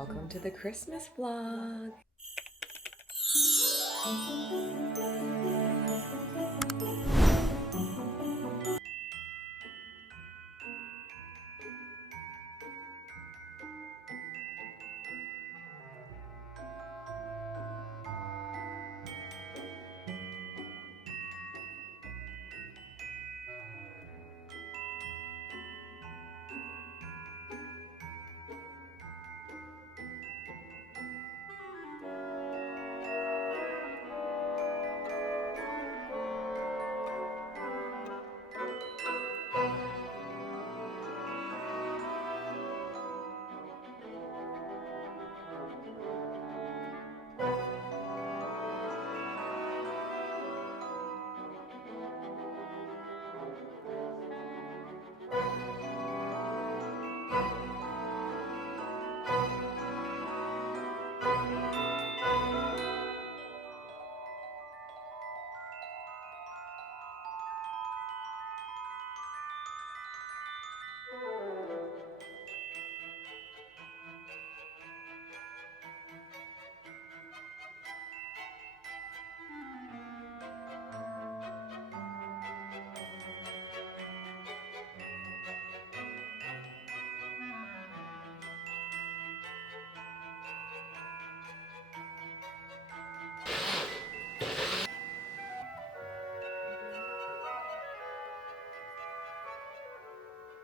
welcome to the Christmas vlog.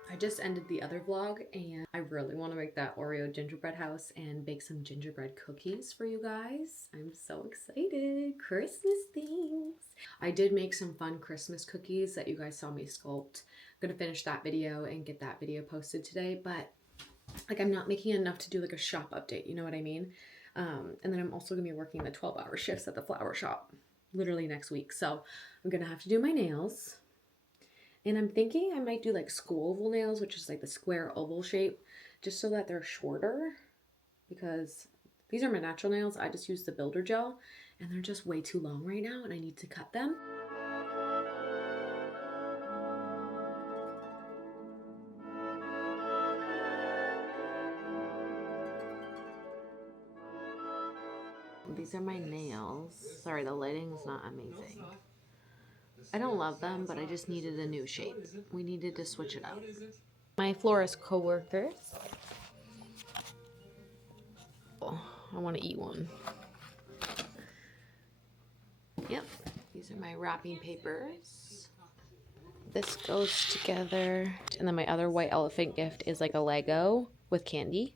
I just ended the other vlog and I really want to make that Oreo gingerbread house and bake some gingerbread cookies for you guys. I'm so excited. Christmas things. I did make some fun Christmas cookies that you guys saw me sculpt. I'm gonna finish that video and get that video posted today, but like I'm not making enough to do like a shop update, you know what I mean? And then I'm also gonna be working the 12-hour shifts at the flower shop literally next week. So I'm gonna have to do my nails. And I'm thinking I might do like school oval nails, which is like the square oval shape, just so that they're shorter, because these are my natural nails. I just use the builder gel and they're just way too long right now and I need to cut them. These are my nails. Sorry, the lighting's not amazing. I don't love them, but I just needed a new shape. We needed to switch it up. My florist co-workers. Oh, I want to eat one. Yep, these are my wrapping papers. This goes together. And then my other white elephant gift is like a Lego with candy.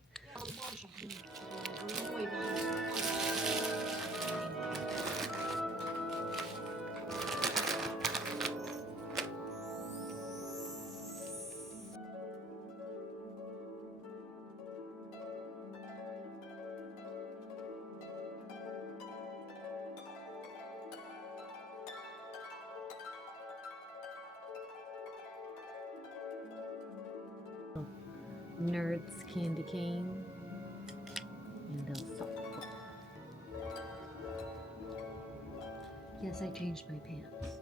Nerds candy cane and a softball. Yes, I changed my pants.